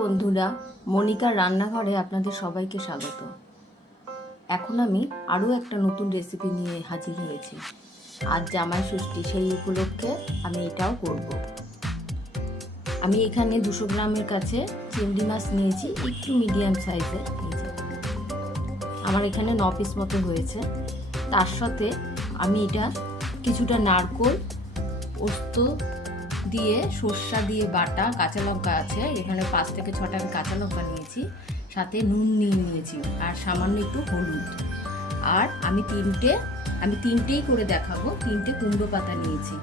বন্ধুরা, মনিকার রান্নাঘরে আপনাদের সবাইকে স্বাগত। এখন আমি আরও একটা নতুন রেসিপি নিয়ে হাজির হয়েছি। আজ জামাই ষষ্ঠী, সেই উপলক্ষে আমি এটাও করব। আমি এখানে দুশো গ্রামের কাছে চিংড়ি মাছ নিয়েছি, একটু মিডিয়াম সাইজের আমার এখানে ন পিস মতো হয়েছে। তার সাথে আমি এটা কিছুটা নারকোল, পোস্ত দিয়ে সর্ষা দিয়ে বাটা কাঁচা লঙ্কা আছে। এখানে পাঁচ থেকে ছটা আমি কাঁচা লঙ্কা নিয়েছি। সাথে নুন নিয়ে নিয়েছি আর সামান্য একটু হলুদ। আর আমি তিনটে, আমি তিনটেই করে দেখাবো। তিনটে কুমড়ো পাতা নিয়েছি।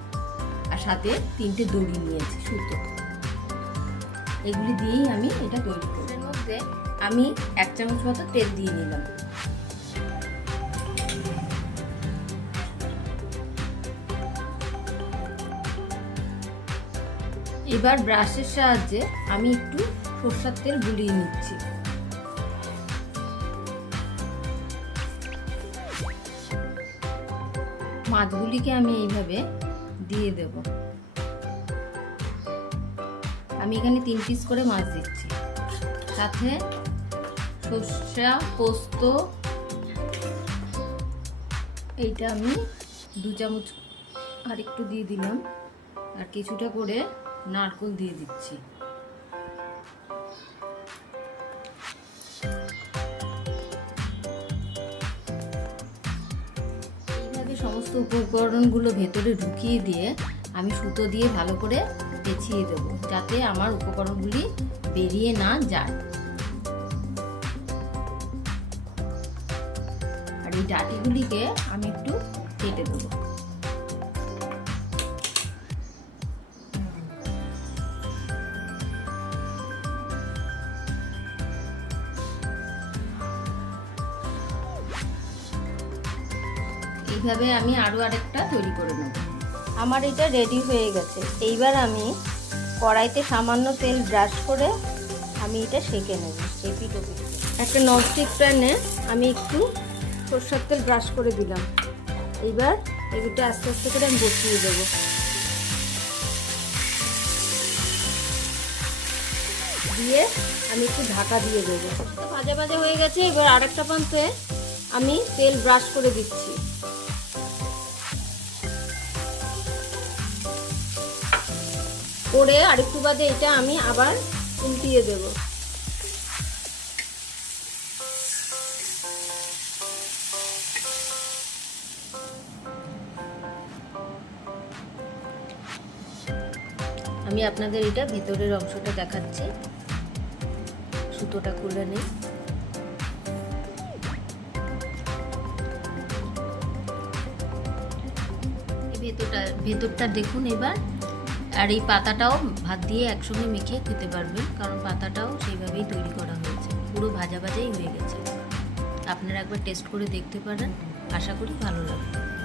আর সাথে তিনটে দড়ি নিয়েছি, সুতো। এগুলি দিয়েই আমি এটা তৈরি করব। এর মধ্যে আমি এক চামচ মতো তেল দিয়ে নিলাম। এবার ব্রাশের সাহায্যে আমি একটু সর্ষার তেল গুলিয়ে নিচ্ছি। মাছগুলিকে আমি এইভাবে দিয়ে দেব। আমি এখানে তিন পিস করে মাছ দিচ্ছি। সাথে সর্ষা, পোস্ত, এইটা আমি দু চামচ আর একটু দিয়ে দিলাম। আর কিছুটা করে নারকল দিয়ে দিচ্ছি। এইভাবে সমস্ত উপকরণগুলো ভেতরে ঢুকিয়ে দিয়ে আমি সুতো দিয়ে ভালো করে পেঁচিয়ে দেবো, যাতে আমার উপকরণগুলি বেরিয়ে না যায়। আর এই ডাটিগুলিকে আমি একটু কেটে দেবো। এইভাবে আমি আরও আরেকটা তৈরি করে নেব। আমার এটা রেডি হয়ে গেছে। এইবার আমি কড়াইতে সামান্য তেল ব্রাশ করে আমি এটা সেঁকে নেব এপিট ওপিট একটা ননস্টিক প্যানে আমি একটু সরষের তেল ব্রাশ করে দিলাম। এইবার এগুলো আস্তে আস্তে করে আমি বসিয়ে দেবো। দিয়ে আমি একটু ঢাকা দিয়ে দেবো। ভাজা ভাজা হয়ে গেছে, এবার আরেকটা প্রান্তে আমি তেল ব্রাশ করে দিচ্ছি। করে আরেকটু বাদে এটা আমি আবার উল্টিয়ে দেব। আমি আপনাদের এটা ভেতরের অংশটা দেখাচ্ছি। সুতোটা খুলে নিই। ভেতরটা ভেতরটা দেখুন এবার। আর এই পাতাটাও ভাত দিয়ে একসঙ্গে মেখে খেতে পারবেন, কারণ পাতাটাও সেইভাবেই তৈরি করা হয়েছে। পুরো ভাজা ভাজাই হয়ে গেছে। আপনারা একবার টেস্ট করে দেখতে পারেন। আশা করি ভালো লাগবে।